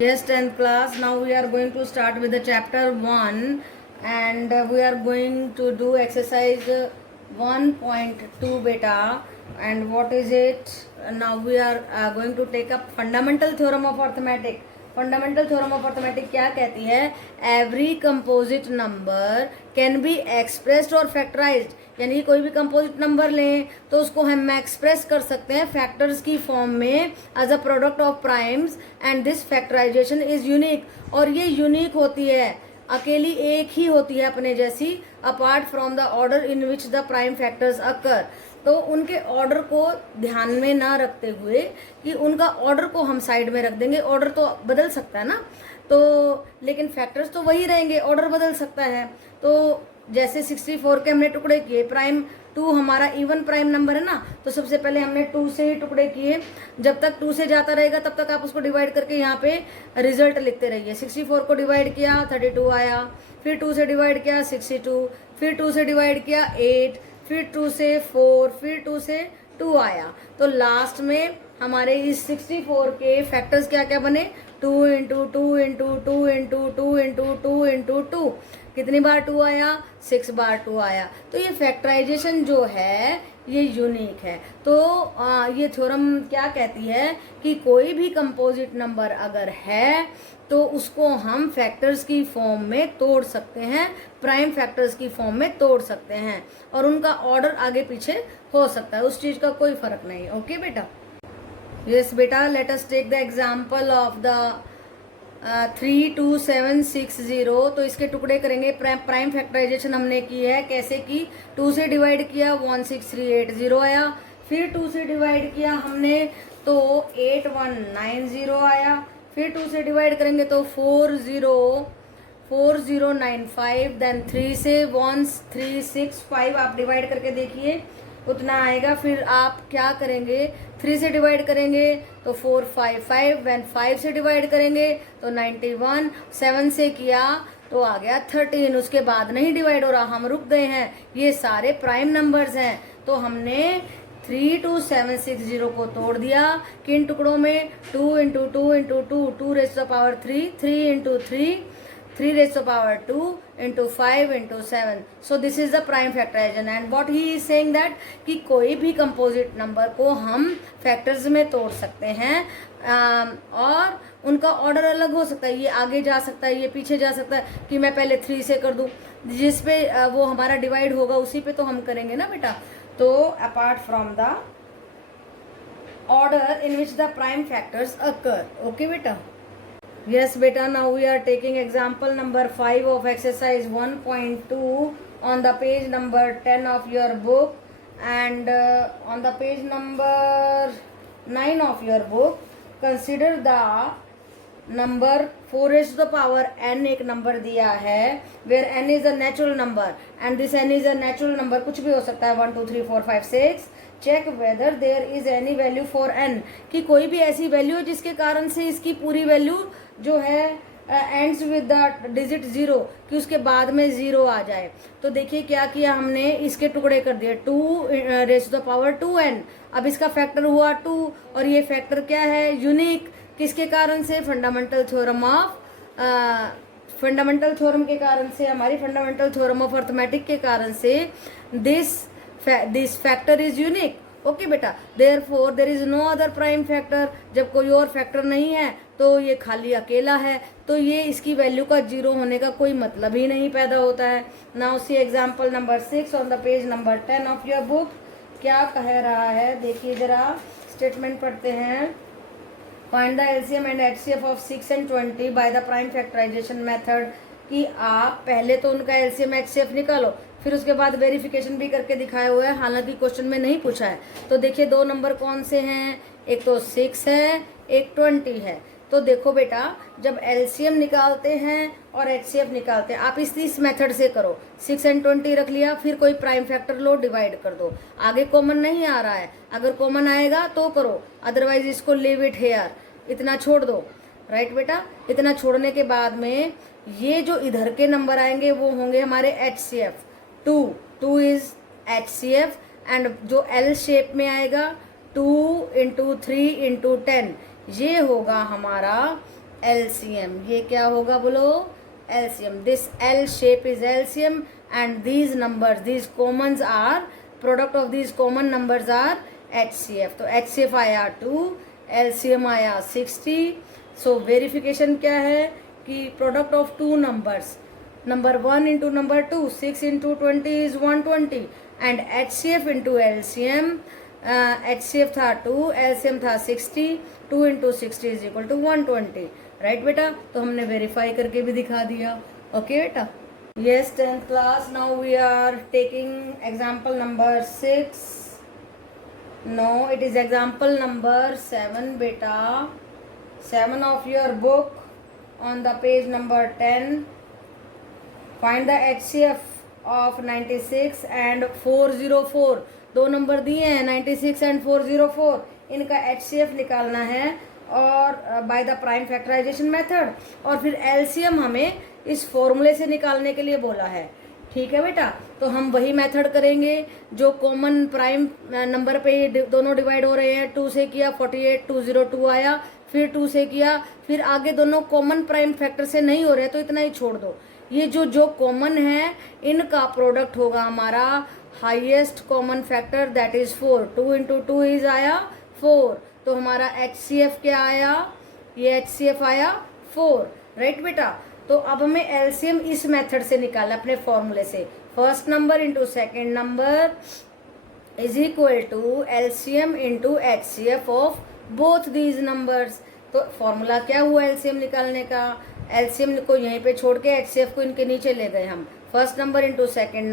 Yes, 10th class. Now we are going to start with the chapter 1 and we are going to do exercise 1.2 beta. And what is it? Now we are going to take up fundamental theorem of arithmetic. Fundamental theorem of arithmetic क्या कहती है? Every composite number can be expressed और factorised, यानी कोई भी composite number लें तो उसको हम एक्सप्रेस कर सकते हैं फैक्टर्स की फॉर्म में as a product of primes, and this factorization is unique. और ये यूनिक होती है, अकेली एक ही होती है अपने जैसी, apart from the order in which the prime factors occur. तो उनके ऑर्डर को ध्यान में ना रखते हुए कि उनका ऑर्डर को हम साइड में रख देंगे, ऑर्डर तो बदल सकता है ना, तो लेकिन फैक्टर्स तो वही रहेंगे, ऑर्डर बदल सकता है. तो जैसे 64 के हमने टुकड़े किए, प्राइम 2 हमारा इवन प्राइम नंबर है ना, तो सबसे पहले हमने 2 से ही टुकड़े किए. जब तक 2 से जाता रहेगा तब तक आप उसको डिवाइड करके यहाँ पे रिजल्ट लिखते रहिए. 64 को डिवाइड किया 32 आया, फिर 2 से डिवाइड किया 62, फिर 2 से डिवाइड किया 8, फिर 2 से 4, फिर 2 से 2 आया. तो लास्ट में हमारे इस 64 के फैक्टर्स क्या क्या बने? 2 into 2 into 2 into 2 into 2 into 2. कितनी बार 2 आया? 6 बार 2 आया. तो ये फैक्टराइजेशन जो है ये यूनिक है. तो ये थ्योरम क्या कहती है कि कोई भी कंपोजिट नंबर अगर है तो उसको हम फैक्टर्स की फॉर्म में तोड़ सकते हैं, प्राइम फैक्टर्स की फॉर्म में तोड़ सकते हैं, और उनका ऑर्डर आगे पीछे हो सकता है, उस चीज का कोई फर्क नहीं. ओके बेटा? यस बेटा, let us take the example of the 32760. तो इसके टुकड़े करेंगे. प्राइम फैक्टराइजेशन हमने की है, कैसे की? 2 से डिवाइड किया 16380 आया, फिर 2 से डिवाइड किया हमने तो 8190 आया, फिर 2 से डिवाइड करेंगे तो 4095, देन 3 से 1365 आप डिवाइड करके देखिए उतना आएगा. फिर आप क्या करेंगे? 3 से डिवाइड करेंगे तो 455, वैन 5 से डिवाइड करेंगे तो 91, 7 से किया तो आ गया 13. उसके बाद नहीं डिवाइड हो रहा, हम रुक गए हैं. ये सारे प्राइम नंबर्स हैं. तो हमने 32760 को तोड़ दिया किन टुकड़ों में? 2 into 2 into 2, 2 raise to power 3, 3 into 3, 3 raise to power 2 into 5 into 7. So this is the prime factorization. And what he is saying that कि कोई भी कंपोजिट नंबर को हम फैक्टर्स में तोड़ सकते हैं, और उनका ऑर्डर अलग हो सकता है. ये आगे जा सकता है, ये पीछे जा सकता है, कि मैं पहले 3 से कर दूं, जिस पे वो हमारा डिवाइड होगा उसी पे तो हम करेंगे ना बेटा. तो apart from the order in which the prime factors occur. Okay बेटा? Yes beta, now we are taking example number 5 of exercise 1.2 on the page number 10 of your book, and on the page number 9 of your book consider the number 4 raised to the power n. एक number दिया है where n is a natural number and this n is a natural number, कुछ भी हो सकता है, 1 2 3 4 5 6. Check whether there is any value for n, कि कोई भी ऐसी वैल्यू जिसके कारण से इसकी पूरी वैल्यू जो है एंड्स विद द डिजिट 0, कि उसके बाद में 0 आ जाए. तो देखिए क्या किया हमने, इसके टुकड़े कर दिए 2 raise to the power 2n. अब इसका फैक्टर हुआ 2, और ये फैक्टर क्या है? यूनिक. किसके कारण से? फंडामेंटल थ्योरम के कारण से, हमारी फंडामेंटल थ्योरम ऑफ अर्थमेटिक के कारण से this factor is unique. Okay बेटा? Therefore there is no other prime factor. जब कोई और फैक्टर नहीं है तो ये खाली अकेला है, तो ये इसकी वैल्यू का 0 होने का कोई मतलब ही नहीं पैदा होता है. Now see example number 6 on the page number 10 of your book. क्या कह रहा है देखिए जरा, स्टेटमेंट पढ़ते हैं. Find the LCM and HCF of 6 and 20 by the prime factorization method. कि आप पहले तो उनका एलसीएम एचसीएफ निकालो, फिर उसके बाद वेरिफिकेशन भी करके दिखाया हुआ है, हालांकि क्वेश्चन में नहीं पूछा है. तो देखिए 2 नंबर कौन से हैं? एक तो 6 है, एक 20 है. तो देखो बेटा, जब एलसीएम निकालते हैं और एचसीएफ निकालते हैं, आप इस मेथड से करो. 6 and 20 रख लिया, फिर कोई प्राइम फैक्टर लो, डिवाइड कर दो. आगे कॉमन नहीं आ रहा है, अगर कॉमन आएगा तो करो, अदरवाइज इसको लीव इट हेयर, इतना छोड़ दो. राइट बेटा? इतना छोड़ने के बाद में ये जो इधर के नंबर आएंगे वो होंगे हमारे HCF. 2 इज HCF, एंड जो L शेप में आएगा 2 इंटू 3 इंटू 10, ये होगा हमारा LCM. ये क्या होगा बोलो? LCM. This L shape is LCM and these numbers, these commons are, product of these common numbers are HCF. तो HCF आया 2, LCM आया 60. So verification क्या है कि product of two numbers, number 1 into number 2, 6 into 20 is 120 and HCF into LCM, HCF था 2, LCM था 60, 2 into 60 is equal to 120. Right बेटा? तो हमने वेरीफाई करके भी दिखा दिया. ओके बेटा? Yes 10th class. Now we are taking example number 6. No, it is example number 7 बेटा. 7 of your book on the page number 10. Find the HCF of 96 and 404. दो नंबर दिए हैं 96 एंड 404. इनका HCF निकालना है और by the prime factorization method, और फिर LCM हमें इस फॉर्मूले से निकालने के लिए बोला है. ठीक है बेटा? तो हम वही मेथड करेंगे जो कॉमन प्राइम नंबर पे दोनों डिवाइड हो रहे हैं. 2 से किया 48, 202 आया. फिर 2 से किया, फिर आगे दोनों कॉमन प्राइम फैक्टर से नहीं हो रहे तो इतना ही छोड़ दो. ये जो कॉमन है इनका प्रोडक्ट होगा हमारा highest common factor, that is 4. 2 into 2 is आया 4. तो हमारा HCF क्या आया? ये HCF आया 4. राइट बेटा? तो अब हमें LCM इस मेथड से निकालना अपने फॉर्मूले से. First number into second number is equal to LCM into HCF of both these numbers. तो फॉर्मूला क्या हुआ LCM निकालने का? LCM को यहीं पे छोड़ के HCF को इनके नीचे ले गए हम. First number into second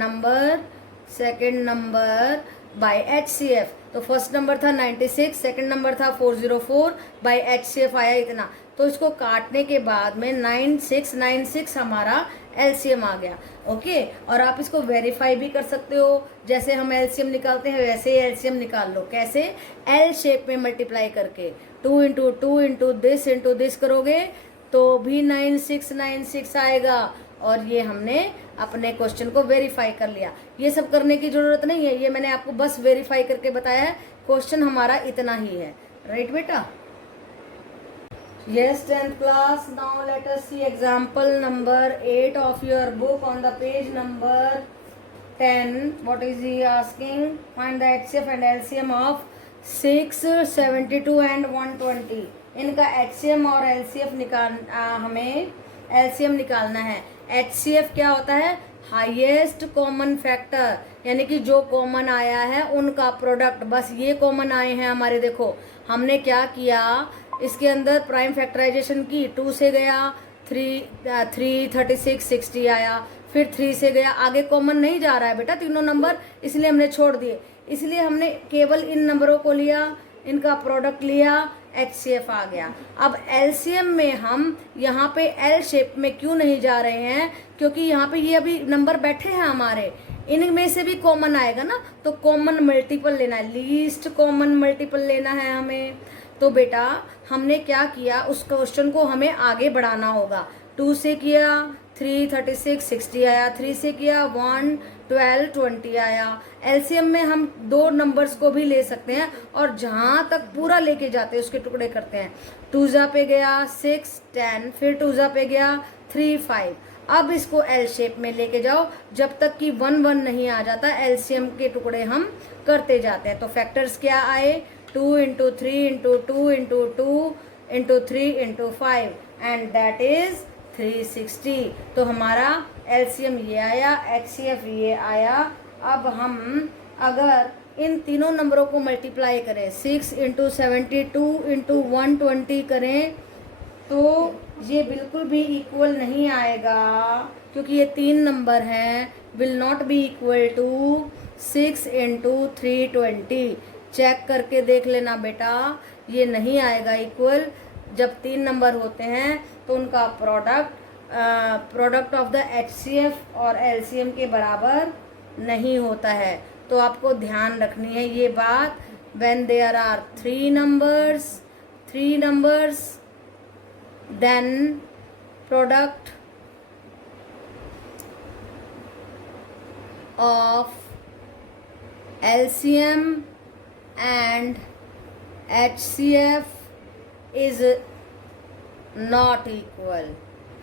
number by HCF. तो फर्स्ट नंबर था 96, सेकंड नंबर था 404, बाय HCF आया इतना. तो इसको काटने के बाद में 9696 हमारा LCM आ गया. ओके? और आप इसको वेरीफाई भी कर सकते हो. जैसे हम LCM निकालते हैं वैसे ही LCM निकाल लो. कैसे? L शेप में मल्टीप्लाई करके 2 into 2 into दिस करोगे तो भी 9696 आएगा. और ये हमने अपने क्वेश्चन को वेरीफाई कर लिया. ये सब करने की जरूरत नहीं है, ये मैंने आपको बस वेरीफाई करके बताया है. क्वेश्चन हमारा इतना ही है. राइट बेटा? Yes 10th class. Now let us see example number 8 of your book on the page number 10. What is he asking? Find the HCF and LCM of 6, 72 and 120. इनका HCM और LCF हमें LCM निकालना है. HCF क्या होता है? Highest common factor, यानी कि जो कॉमन आया है उनका प्रोडक्ट. बस ये कॉमन आए हैं हमारे. देखो हमने क्या किया, इसके अंदर प्राइम फैक्टराइजेशन की. 2 से गया 3, 36, 60 आया. फिर 3 से गया, आगे कॉमन नहीं जा रहा है बेटा तीनों नंबर, इसलिए हमने छोड़ दिए. इसलिए हमने केवल इन नंबरों को लिया, इनका प्रोडक्ट लिया, HCF आ गया. अब LCM में हम यहाँ पे L शेप में क्यों नहीं जा रहे हैं? क्योंकि यहाँ पे ये अभी नंबर बैठे हैं हमारे, इनमें से भी कॉमन आएगा ना, तो कॉमन मल्टीपल लेना है, लीस्ट कॉमन मल्टीपल लेना है हमें. तो बेटा हमने क्या किया, उस क्वेश्चन को हमें आगे बढ़ाना होगा. 2 से किया 3, 36, 60 आया. 3 से किया 1, 12, 20 आया. LCM में हम दो नंबर्स को भी ले सकते हैं और जहाँ तक पूरा लेके जाते हैं उसके टुकड़े करते हैं. 2 पे गया 6, 10, फिर 2 पे गया 3, 5. अब इसको L शेप में लेके जाओ जब तक कि 1, 1 नहीं आ जाता. LCM के टुकड़े हम करते जाते हैं. तो फैक्टर्स क्या आए? 2 into 3 into 2 into 2 into 3 into 5 and that is 360. तो हमारा LCM ये आया, HCF ये आया. अब हम अगर इन तीनों नंबरों को मल्टीप्लाई करें, 6 into 72 into 120 करें तो ये बिल्कुल भी इक्वल नहीं आएगा, क्योंकि ये 3 नंबर हैं. Will not be equal to 6 into 320. चेक करके देख लेना बेटा, ये नहीं आएगा इक्वल. जब 3 नंबर होते हैं तो उनका प्रोडक्ट ऑफ द HCF और LCM के बराबर नहीं होता है. तो आपको ध्यान रखनी है ये बात. When there are 3 numbers then product of LCM and HCF is not equal,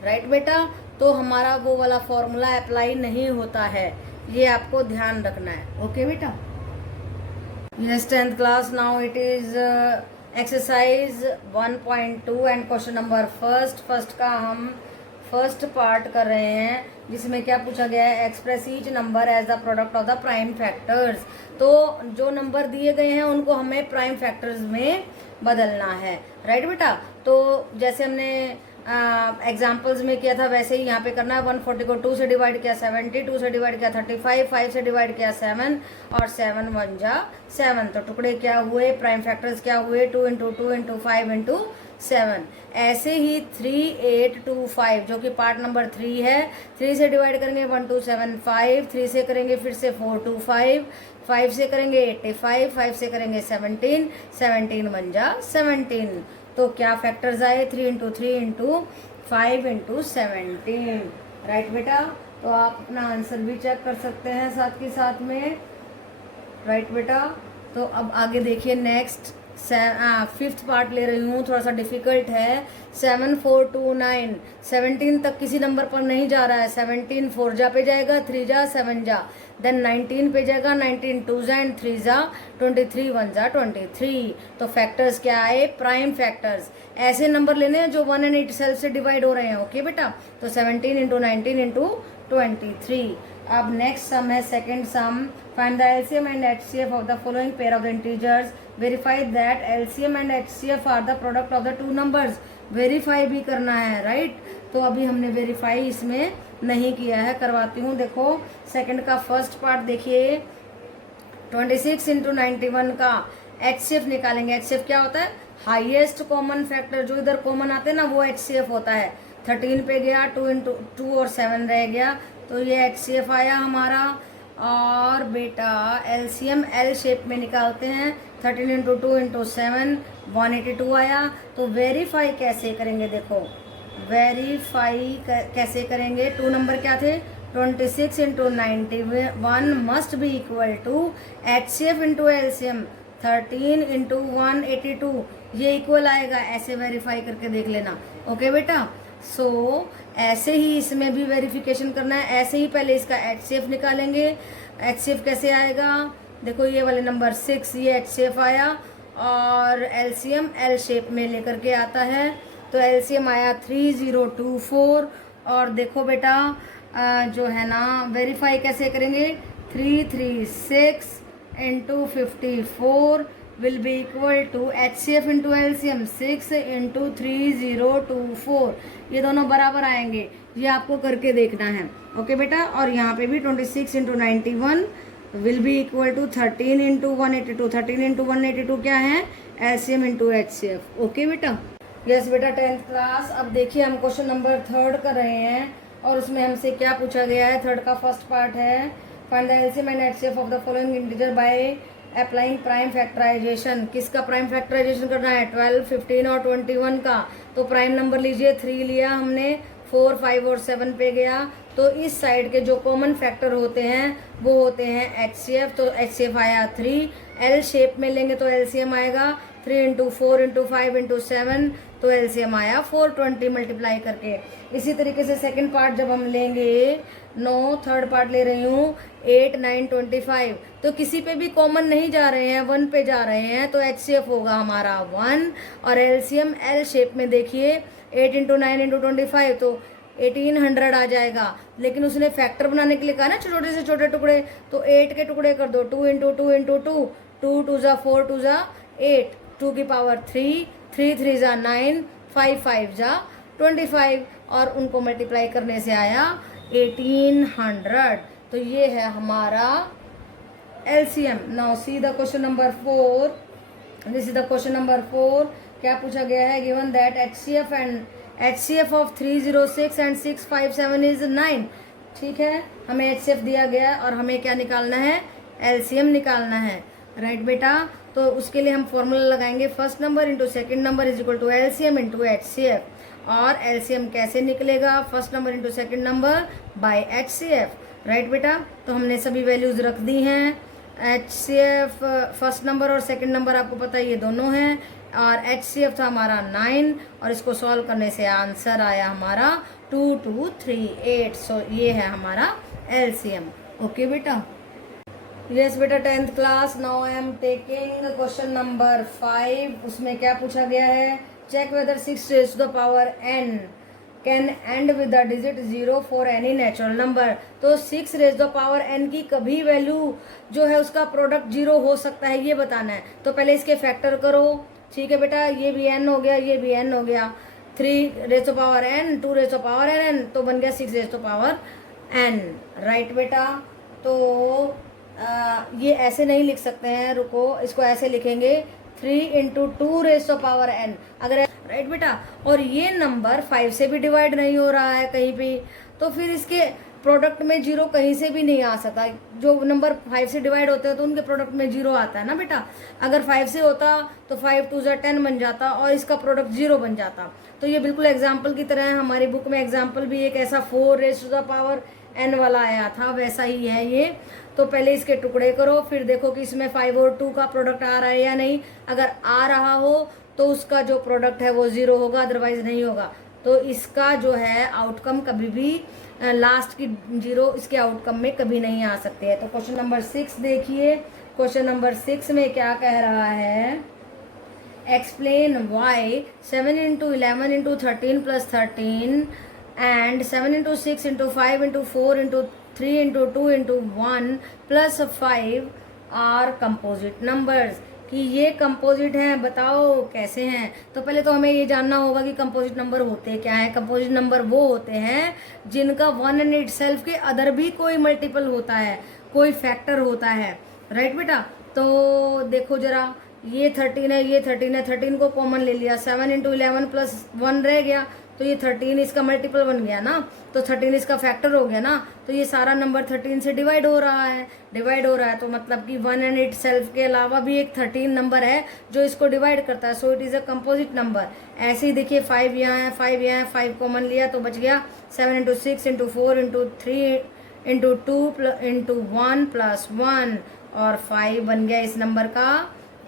right बेटा। तो हमारा वो वाला फॉर्मूला अप्लाई नहीं होता है, ये आपको ध्यान रखना है। ओके बेटा। Yes 10th class, now it is exercise 1.2 and question number first का हम फर्स्ट पार्ट कर रहे हैं, जिसमें क्या पूछा गया है, express each number as the product of the prime factors. तो जो नंबर दिए गए हैं उनको हमें प्राइम फैक्टर्स में बदलना है, राइट बेटा। तो जैसे हमने एग्जाम्पल्स में किया था वैसे ही यहाँ पे करना है। 140 को 2 से डिवाइड किया 70, 2 से डिवाइड किया 35, 5 से डिवाइड किया 7 और 7 1 जा 7। तो टुकड़े क्या हुए, प्राइम फैक्टर्स क्या हुए, 2 इंटू 2 इंटू 5 इंटू 7। ऐसे ही 3 8 2 5 जो कि पार्ट नंबर 3 है, 3 से डिवाइड करेंगे 1 2 7 5, 3 से करेंगे फिर से 4 2 5, 5 से करेंगे 85, 5 से करेंगे 17, 17 1 जा 17। तो क्या फैक्टर्स आए, 3 इंटू 3 इंटू 5 इंटू 17, राइट बेटा। तो आप अपना आंसर भी चेक कर सकते हैं साथ के साथ में, राइट बेटा। तो अब आगे देखिए, नेक्स्ट 5th पार्ट ले रही हूँ, थोड़ा सा डिफिकल्ट है। 7 4 2 9, 17 तक किसी नंबर पर नहीं जा रहा है। 17 4 जा पे जाएगा, 3 जा 7 जा, देन 19 पे जाएगा, 19 2 जा एंड 3 जा 23, 1 जा 23। तो फैक्टर्स क्या आए, प्राइम फैक्टर्स। ऐसे नंबर लेने हैं जो 1 एंड 8 सेल्फ से डिवाइड हो रहे हैं, ओके बेटा। तो 17 इंटू 19 इंटू 23। अब नेक्स्ट सम है second sum, find the LCM and HCF of the following pair of the integers, verify that LCM and HCF are the product of the two numbers. Verify भी करना है, right. तो अभी हमने verify इसमें नहीं किया है, करवाती हूँ। देखो सेकंड का फर्स्ट पार्ट देखिए, 26 इंटू 91 का एचसीएफ निकालेंगे। एचसीएफ क्या होता है, हाईएस्ट कॉमन फैक्टर, जो इधर कॉमन आते हैं ना वो एचसीएफ होता है। 13 पे गया, 2 इंटू 2 और 7 रह गया, तो ये एचसीएफ आया हमारा। और बेटा एलसीएम एल शेप में निकालते हैं, 13 इंटू 2 इंटू 7 182 आया। तो वेरीफाई कैसे करेंगे, देखो वेरीफाई कैसे करेंगे। 2 नंबर क्या थे, 26 into 91 must be equal to HCF into LCM 13 into 182, ये इक्वल आएगा। ऐसे वेरीफाई करके देख लेना, ओके बेटा। सो ऐसे ही इसमें भी वेरिफिकेशन करना है। ऐसे ही पहले इसका एचसीएफ निकालेंगे। एचसीएफ कैसे आएगा, देखो ये वाले नंबर 6, ये एचसीएफ आया और एलसीएम एल शेप में लेकर के आता है। तो एलसीएम आया 3024। और देखो बेटा जो है ना, वेरीफाई कैसे करेंगे, 336 into 54 will be equal to HCF into LCM 6 into 3024, ये दोनों बराबर आएंगे। ये आपको करके देखना है, ओके बेटा। और यहाँ पे भी 26 into 91 will be equal to 13 into 182, 13 into 182 क्या है, LCM इंटू HCF, ओके बेटा। यस बेटा 10th क्लास। अब देखिए हम क्वेश्चन नंबर 3 कर रहे हैं और उसमें हमसे क्या पूछा गया है। 3 का फर्स्ट पार्ट है, find the LCM and HCF of the following integer by applying prime factorization. किसका प्राइम फैक्टराइजेशन करना है, 12 15 और 21 का। तो प्राइम नंबर लीजिए, 3 लिया हमने, 4 5 और 7 पे गया। तो इस साइड के जो कॉमन फैक्टर होते हैं वो होते हैं एचसीएफ। तो एचसीएफ आया 3, एल शेप में लेंगे तो एलसीएम आएगा 3 इंटू 4 इंटू 5 इंटू 7, तो एलसीएम आया 420 मल्टीप्लाई करके। इसी तरीके से सेकंड पार्ट जब हम लेंगे, 9 थर्ड पार्ट ले रही हूँ, 8 9 25। तो किसी पे भी कॉमन नहीं जा रहे हैं, 1 पे जा रहे हैं, तो एचसीएफ होगा हमारा 1। और एलसीएम एल शेप में देखिए, 8 इंटू 9 इंटू 25, तो 1800 आ जाएगा। लेकिन उसने फैक्टर बनाने के लिए कहा ना छोटे से छोटे टुकड़े, तो 8 के टुकड़े कर दो, 2 इंटू 2 इंटू 2, 2 2 जा 4 2 जा 8, 2 की पावर 3, 3 3 जा 9, 5 5 जा 25, और उनको मल्टीप्लाई करने से आया 1800। तो ये है हमारा LCM. Now see the question number 4, this is the question number 4। क्या पूछा गया है, given that HCF and HCF of 306 and 657 is 9। ठीक है, हमें एचसीएफ दिया गया और हमें क्या निकालना है, एलसीएम निकालना है, राइट बेटा। तो उसके लिए हम फॉर्मूला लगाएंगे, first number into second number is equal to LCM into HCF. और एलसीएम कैसे निकलेगा, first number into second number by HCF, right बेटा। तो हमने सभी वैल्यूज रख दी हैं। HCF फर्स्ट नंबर और सेकंड नंबर आपको पता है ये दोनों हैं, और HCF था हमारा 9, और इसको सॉल्व करने से आंसर आया हमारा 2238। सो ये है हमारा LCM। ओके बेटा, यस बेटा 10th class. Now I am taking question number 5। उसमें क्या पूछा गया है, check whether 6 raised to the power n can end with the digit 0 for any natural number. तो 6 raised to the power n की कभी वैल्यू जो है उसका प्रोडक्ट 0 हो सकता है, ये बताना है। तो पहले इसके फैक्टर करो, ठीक है बेटा, ये भी n हो गया, ये भी n हो गया, 3 raised to the power n, 2 raised to the power n, तो बन गया 6 raised to the power n, right बेटा। तो ये ऐसे नहीं लिख सकते हैं, रुको, इसको ऐसे लिखेंगे 3 into 2 raised to the power n, अगर राइट बेटा। और ये नंबर 5 से भी डिवाइड नहीं हो रहा है कहीं भी, तो फिर इसके प्रोडक्ट में 0 कहीं से भी नहीं आ सकता। जो नंबर 5 से डिवाइड होते हैं तो उनके प्रोडक्ट में 0 आता है ना बेटा। अगर 5 से होता तो 5 2 10 बन जाता और इसका प्रोडक्ट 0 बन जाता। तो ये बिल्कुल एग्जाम्पल की तरह है, हमारी बुक में एग्जाम्पल भी एक ऐसा 4 raised to the power n वाला आया था, वैसा ही है ये। तो पहले इसके टुकड़े करो, फिर देखो कि इसमें 5 और 2 का प्रोडक्ट आ रहा है या नहीं। अगर आ रहा हो तो उसका जो प्रोडक्ट है वो 0 होगा, अदरवाइज नहीं होगा। तो इसका जो है आउटकम कभी भी लास्ट की 0 इसके आउटकम में कभी नहीं आ सकते हैं। तो क्वेश्चन नंबर 6 देखिए, क्वेश्चन नंबर 6 में क्या कह रहा है, explain why 7 into 11 into 13 plus 13 and 7 into 6 into 5 into 4 into 3 into 2 into 1 plus 5 are composite numbers। कि ये कंपोजिट हैं, बताओ कैसे हैं। तो पहले तो हमें ये जानना होगा कि कंपोजिट नंबर होते क्या हैं। कंपोजिट नंबर वो होते हैं जिनका वन एंड इट सेल्फ के अदर भी कोई मल्टीपल होता है, कोई फैक्टर होता है, राइट बेटा। तो देखो जरा, ये 13 है, ये 13 है, 13 को कॉमन ले लिया, 7 इंटू 11 प्लस 1 रह गया, तो ये 13 इसका मल्टीपल बन गया ना, तो 13 इसका फैक्टर हो गया ना। तो ये सारा नंबर 13 से डिवाइड हो रहा है, तो मतलब कि वन एंड इट सेल्फ के अलावा भी एक 13 नंबर है जो इसको डिवाइड करता है। So it is a composite number. ऐसे ही देखिए 5 यहाँ है, 5 यहाँ है, 5 कॉमन लिया तो बच गया 7 into 6 into 4 into 3 into 2 into 1 plus 1, और 5 बन गया इस नंबर का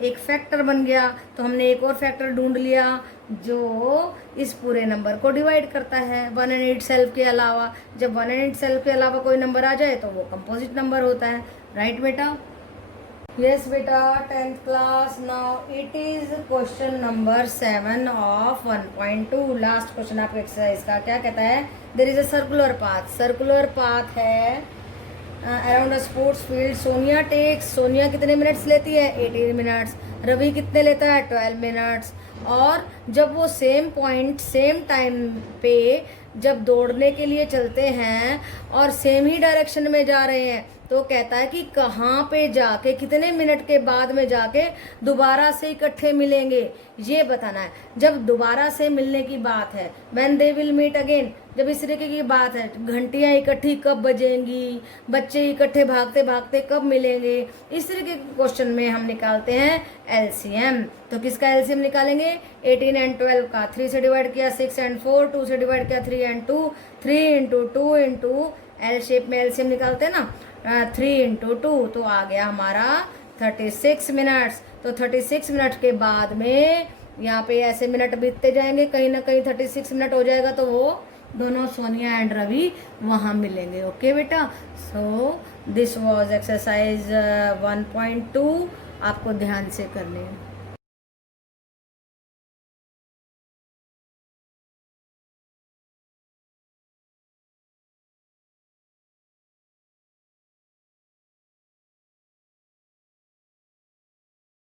एक फैक्टर बन गया। तो हमने एक और फैक्टर ढूंढ लिया जो इस पूरे नंबर को डिवाइड करता है वन एंड इट सेल्फ के अलावा। जब वन एंड इट सेल्फ के अलावा कोई नंबर आ जाए तो वो कंपोजिट नंबर होता है, राइट बेटा। यस बेटा 10th class. Now it is question number 7 of 1.2। Last question आपके एक्सरसाइज का क्या कहता है, there is a circular path है around a sports field. Sonia कितने मिनट्स लेती है, 18 मिनट्स। रवि कितने लेता है, 12 मिनट्स। और जब वो सेम पॉइंट सेम टाइम पे जब दौड़ने के लिए चलते हैं और सेम ही डायरेक्शन में जा रहे हैं, तो कहता है कि कहाँ पे जाके कितने मिनट के बाद में जाके दोबारा से इकट्ठे मिलेंगे, ये बताना है। जब दोबारा से मिलने की बात है, when they will meet again, जब इस तरीके की बात है, घंटियाँ इकट्ठी कब बजेंगी, बच्चे इकट्ठे भागते भागते कब मिलेंगे, इस तरीके के क्वेश्चन में हम निकालते हैं एलसीएम। तो किसका एलसीएम निकालेंगे, 18 एंड 12 का। 3 से डिवाइड किया 6 एंड 4, 2 से डिवाइड किया 3 and 2, 3 into 2 into L shape में एलसीएम निकालते हैं ना, 3 इंटू 2, तो आ गया हमारा 36 मिनट्स। तो 36 मिनट के बाद में यहाँ पे ऐसे मिनट बीतते जाएंगे, कहीं ना कहीं 36 मिनट हो जाएगा तो वो दोनों सोनिया एंड रवि वहाँ मिलेंगे। ओके बेटा, सो दिस वाज एक्सरसाइज 1.2, आपको ध्यान से करनी है।